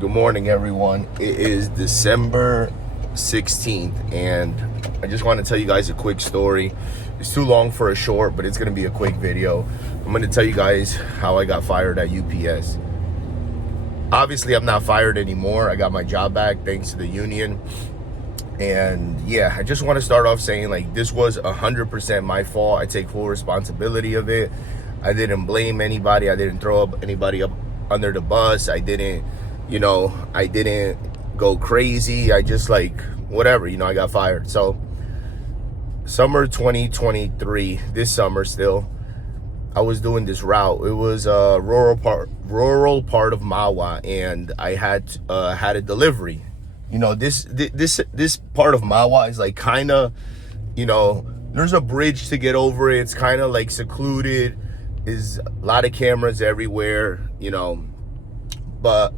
Good morning, everyone. It is December 16th, and I just want to tell you guys a quick story. It's too long for a short, but it's going to be a quick video. I'm going to tell you guys how I got fired at UPS. Obviously, I'm not fired anymore. I got my job back thanks to the union. And yeah, I just want to start off saying, like, this was 100% my fault. I take full responsibility of it. I didn't blame anybody. I didn't throw up anybody up under the bus. I didn't go crazy. I just, like, whatever, I got fired. So summer 2023, this summer still, I was doing this route. It was a rural part of Mahwah, and I had a delivery. This part of Mahwah is like kind of, there's a bridge to get over it. It's kind of like secluded. There's a lot of cameras everywhere, but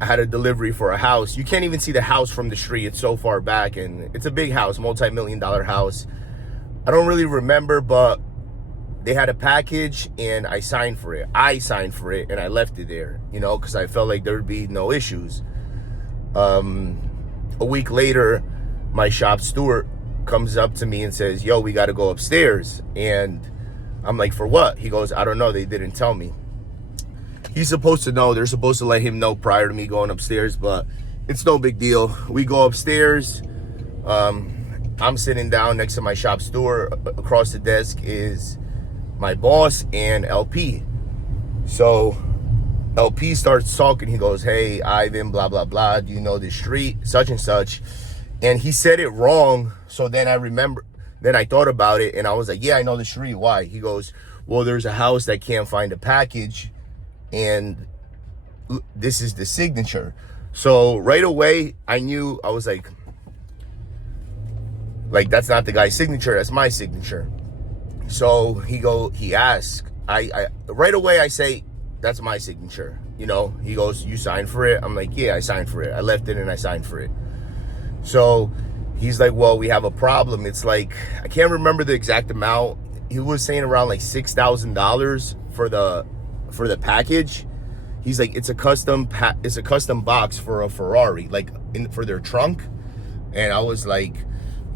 I had a delivery for a house. You can't even see the house from the street. It's so far back, and it's a big house, multi-million-dollar house. I don't really remember, but they had a package, and I signed for it. And I left it there, because I felt like there would be no issues. A week later, my shop steward comes up to me and says, "Yo, we got to go upstairs." And I'm like, "For what?" He goes, "I don't know. They didn't tell me." He's supposed to know. They're supposed to let him know prior to me going upstairs, but it's no big deal. We go upstairs. I'm sitting down next to my shop steward. Across the desk is my boss and LP. So LP starts talking. He goes, "Hey, Ivan, blah, blah, blah. Do you know this street? Such and such." And he said it wrong. So then I thought about it, and I was like, "Yeah, I know the street. Why?" He goes, "Well, there's a house that can't find a package, and this is the signature." So right away, I knew. I was like, that's not the guy's signature. That's my signature. So he asked. Right away, I say, "That's my signature." He goes, "You signed for it?" I'm like, "Yeah, I signed for it. I left it and I signed for it." So he's like, "Well, we have a problem." It's like, I can't remember the exact amount. He was saying around like $6,000 for the package. He's like, it's a custom box for a Ferrari, for their trunk. And I was like,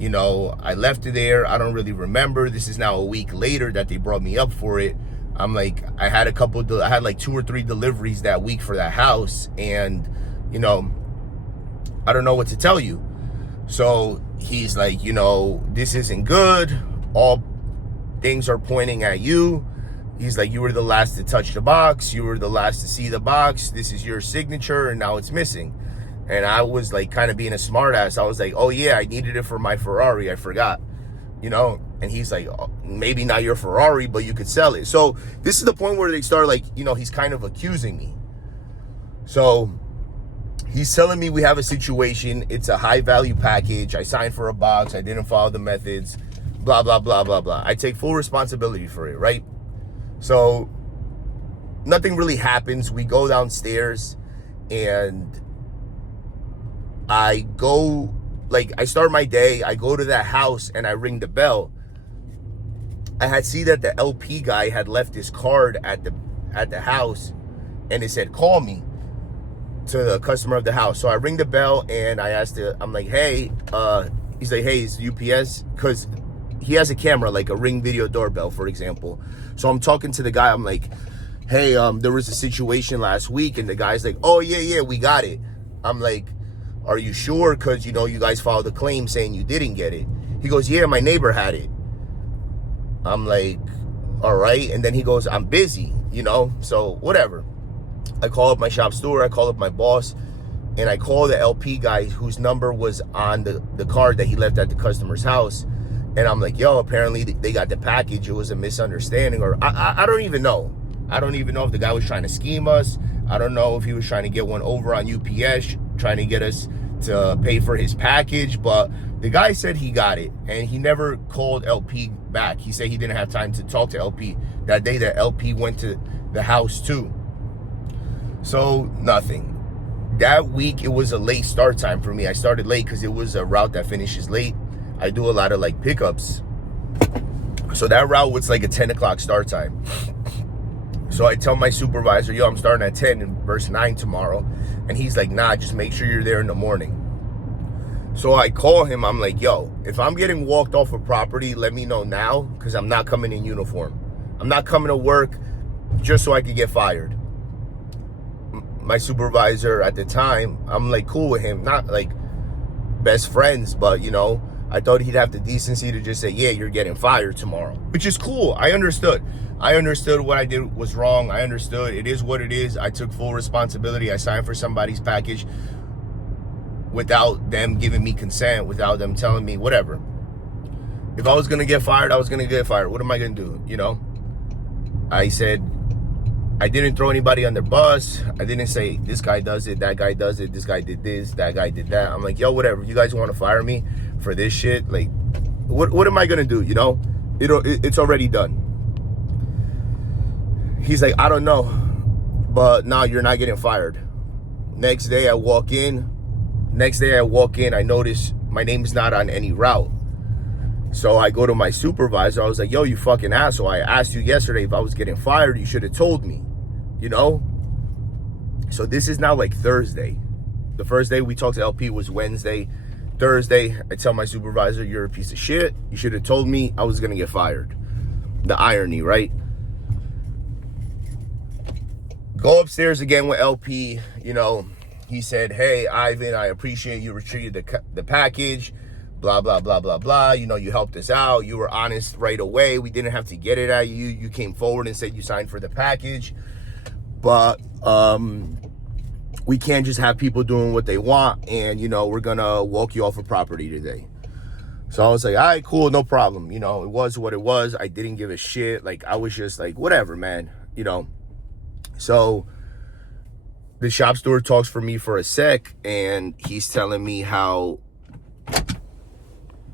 I left it there. I don't really remember. This is now a week later that they brought me up for it. I'm like, I had like 2 or 3 deliveries that week for that house, and I don't know what to tell you. So he's like, this isn't good. All things are pointing at you. He's like, you were the last to touch the box. You were the last to see the box. This is your signature, and now it's missing. And I was like, kind of being a smartass. I was like, "Oh yeah, I needed it for my Ferrari. I forgot." And he's like, "Oh, maybe not your Ferrari, but you could sell it." So this is the point where they start, like, he's kind of accusing me. So he's telling me we have a situation. It's a high value package. I signed for a box. I didn't follow the methods. Blah, blah, blah, blah, blah. I take full responsibility for it, right? So nothing really happens. We go downstairs, and I start my day. I go to that house and I ring the bell. I had seen that the LP guy had left his card at the house, and it said, "Call me," to the customer of the house. So I ring the bell, and I'm like, "Hey," he's like, "Hey, it's UPS," because he has a camera, like a Ring video doorbell, for example. So I'm talking to the guy. I'm like, "Hey, there was a situation last week," and the guy's like, "Oh yeah, we got it." I'm like, "Are you sure? Because, you guys filed a claim saying you didn't get it." He goes, "Yeah, my neighbor had it." I'm like, "All right." And then he goes, "I'm busy, so whatever." I call up my shop steward. I call up my boss, and I call the LP guy whose number was on the card that he left at the customer's house. And I'm like, "Yo, apparently they got the package. It was a misunderstanding." Or I don't even know. I don't even know if the guy was trying to scheme us. I don't know if he was trying to get one over on UPS, trying to get us to pay for his package. But the guy said he got it, and he never called LP back. He said he didn't have time to talk to LP that day that LP went to the house too. So nothing. That week, it was a late start time for me. I started late because it was a route that finishes late. I do a lot of pickups. So that route was like a 10 o'clock start time. So I tell my supervisor, yo, I'm starting at 10 in verse 9 tomorrow. And he's like, nah, just make sure you're there in the morning. So I call him. I'm like, yo, if I'm getting walked off a property, let me know now, because I'm not coming in uniform. I'm not coming to work just so I could get fired. My supervisor at the time, I'm like cool with him, not like best friends, but you know, I thought he'd have the decency to just say, yeah, you're getting fired tomorrow, which is cool. I understood what I did was wrong. I understood it is what it is. I took full responsibility. I signed for somebody's package without them giving me consent, without them telling me whatever. If I was gonna get fired, I was gonna get fired. What am I gonna do? You know, I said, I didn't throw anybody on the bus. I didn't say this guy does it, that guy does it, this guy did this, that guy did that. I'm like, yo, whatever. You guys want to fire me for this shit? Like, what am I gonna do? You know, it's already done. He's like, I don't know, but no, you're not getting fired. Next day I walk in. I notice my name's not on any route. So I go to my supervisor. I was like, yo, you fucking asshole. I asked you yesterday if I was getting fired. You should have told me, you know? So this is now like Thursday. The first day we talked to LP was Wednesday. Thursday, I tell my supervisor, you're a piece of shit. You should have told me I was going to get fired. The irony, right? Go upstairs again with LP. You know, he said, hey, Ivan, I appreciate you retrieved the package. Blah, blah, blah, blah, blah. You know, you helped us out. You were honest right away. We didn't have to get it at you. You came forward and said you signed for the package. But we can't just have people doing what they want. And, you know, we're going to walk you off a property today. So I was like, all right, cool, no problem. You know, it was what it was. I didn't give a shit. Like, I was just like, whatever, man. You know. So the shop steward talks for me for a sec. And he's telling me how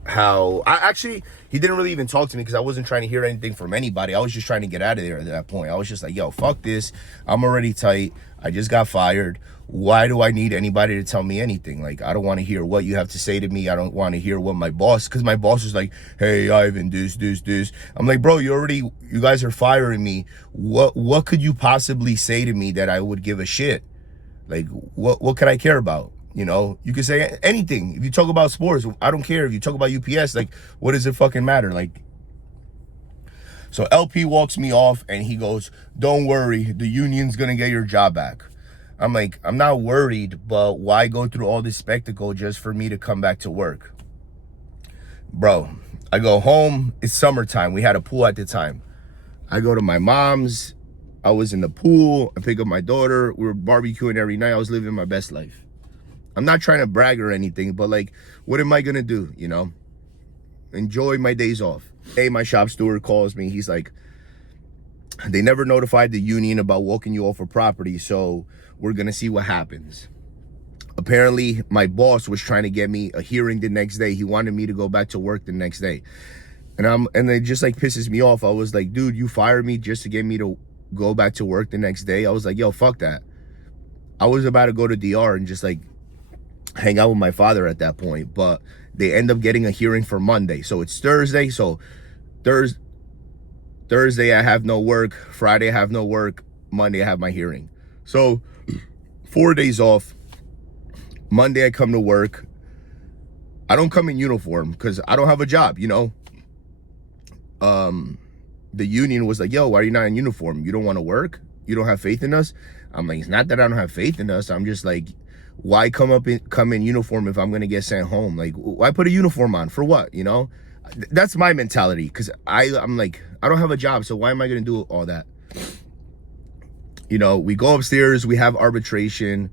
he didn't really even talk to me because I wasn't trying to hear anything from anybody. I was just trying to get out of there at that point. I was just like, yo, fuck this. I'm already tight. I just got fired. Why do I need anybody to tell me anything? Like, I don't want to hear what you have to say to me. I don't want to hear what my boss, because my boss is like, hey, Ivan, this. I'm like, bro, you guys are firing me. What could you possibly say to me that I would give a shit? Like, what could I care about? You know, you can say anything. If you talk about sports, I don't care. If you talk about UPS, like, what does it fucking matter? Like, so LP walks me off and he goes, don't worry, the union's gonna get your job back. I'm like, I'm not worried, but why go through all this spectacle just for me to come back to work? Bro, I go home. It's summertime. We had a pool at the time. I go to my mom's. I was in the pool. I pick up my daughter. We were barbecuing every night. I was living my best life. I'm not trying to brag or anything, but like, what am I gonna do, you know? Enjoy my days off. Hey, my shop steward calls me. He's like, they never notified the union about walking you off a property, so we're gonna see what happens. Apparently, my boss was trying to get me a hearing the next day. He wanted me to go back to work the next day. And it just like pisses me off. I was like, dude, you fired me just to get me to go back to work the next day? I was like, yo, fuck that. I was about to go to DR and just like hang out with my father at that point, but they end up getting a hearing for Monday. So it's Thursday. So Thursday I have no work. Friday I have no work. Monday I have my hearing. So 4 days off. Monday I come to work. I don't come in uniform because I don't have a job, you know. The union was like, yo, why are you not in uniform? You don't want to work? You don't have faith in us? I'm like, it's not that I don't have faith in us. I'm just like, why come in uniform if I'm going to get sent home? Like, why put a uniform on? For what, you know? That's my mentality, because I'm like, I don't have a job, so why am I going to do all that? You know, we go upstairs, we have arbitration.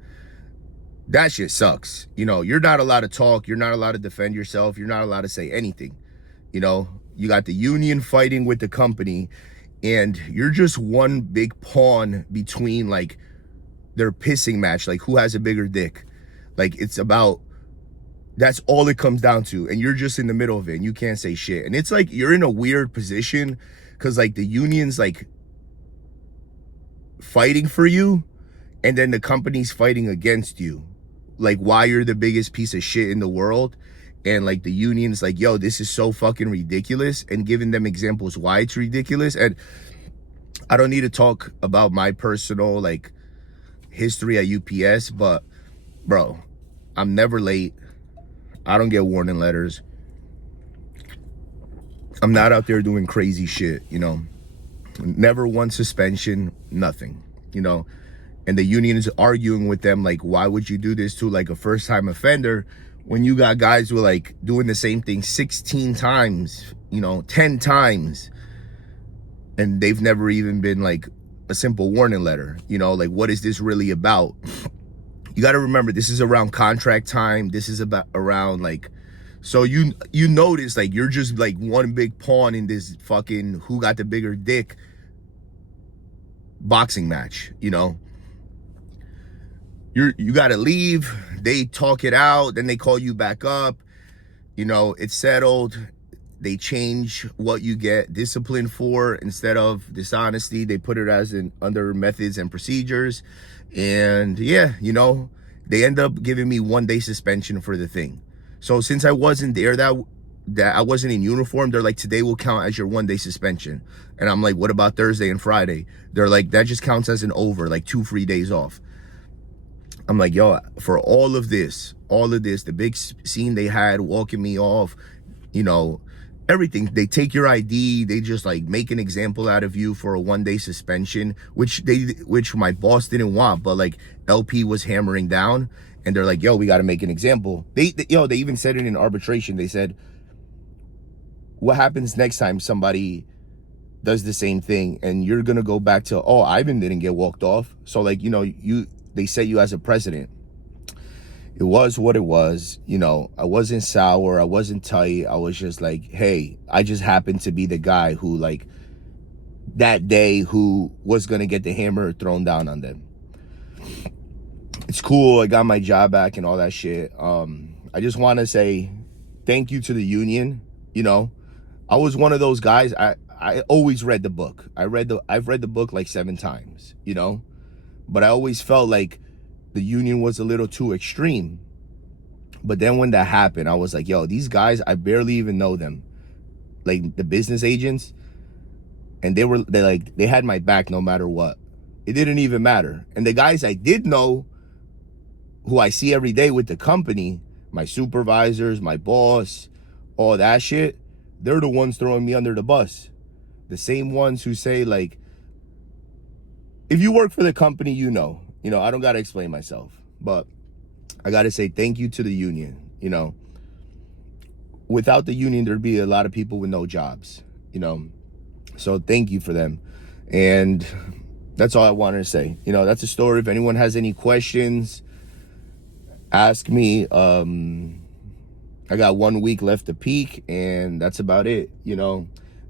That shit sucks. You know, you're not allowed to talk. You're not allowed to defend yourself. You're not allowed to say anything. You know, you got the union fighting with the company, and you're just one big pawn between like their pissing match, like who has a bigger dick. Like, it's about, that's all it comes down to, and you're just in the middle of it and you can't say shit. And it's like you're in a weird position because like the union's like fighting for you, and then the company's fighting against you, like why you're the biggest piece of shit in the world. And like the union's like, yo, this is so fucking ridiculous, and giving them examples why it's ridiculous. And I don't need to talk about my personal like history at UPS, but bro, I'm never late. I don't get warning letters. I'm not out there doing crazy shit, you know. Never one suspension, nothing, you know. And the union is arguing with them like, why would you do this to like a first time offender when you got guys who are like doing the same thing 16 times, you know, 10 times, and they've never even been like a simple warning letter, you know. Like, what is this really about? You got to remember, this is around contract time. This is about around like, so you notice like you're just like one big pawn in this fucking who got the bigger dick boxing match, you know. You got to leave, they talk it out, then they call you back up, you know, it's settled. They change what you get discipline for. Instead of dishonesty, they put it as in under methods and procedures. And yeah, you know, they end up giving me 1 day suspension for the thing. So since I wasn't there, that I wasn't in uniform, they're like, today will count as your 1 day suspension. And I'm like, what about Thursday and Friday? They're like, that just counts as an over, like 2 free days off. I'm like, yo, for all of this, the big scene they had walking me off, you know, everything, they take your ID, they just like make an example out of you for a 1 day suspension, which my boss didn't want, but like LP was hammering down, and they're like, yo, we got to make an example. They even said it in arbitration. They said, what happens next time somebody does the same thing and you're gonna go back to, oh, Ivan didn't get walked off, so like, you know, they set you as a precedent. It was what it was, you know. I wasn't sour, I wasn't tight. I was just like, hey, I just happened to be the guy who like that day who was gonna get the hammer thrown down on them. It's cool, I got my job back and all that shit. I just want to say thank you to the union. You know, I was one of those guys, I always read the book. I've read the book like 7 times, you know, but I always felt like the union was a little too extreme. But then when that happened, I was like, yo, these guys, I barely even know them, like the business agents, and they had my back no matter what. It didn't even matter. And the guys I did know, who I see every day with the company, my supervisors, my boss, all that shit, they're the ones throwing me under the bus. The same ones who say like, if you work for the company, you know, I don't got to explain myself, but I got to say thank you to the union. You know, without the union, there'd be a lot of people with no jobs, you know, so thank you for them. And that's all I wanted to say. You know, that's a story. If anyone has any questions, ask me. I got 1 week left to peak, and that's about it, you know.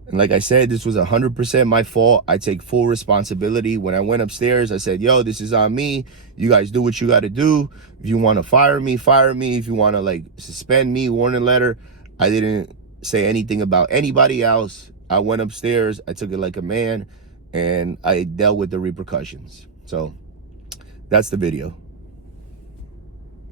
And like I said, this was 100% my fault. I take full responsibility. When I went upstairs, I said, yo, this is on me. You guys do what you got to do. If you want to fire me, fire me. If you want to like suspend me, warning letter. I didn't say anything about anybody else. I went upstairs, I took it like a man, and I dealt with the repercussions. So that's the video.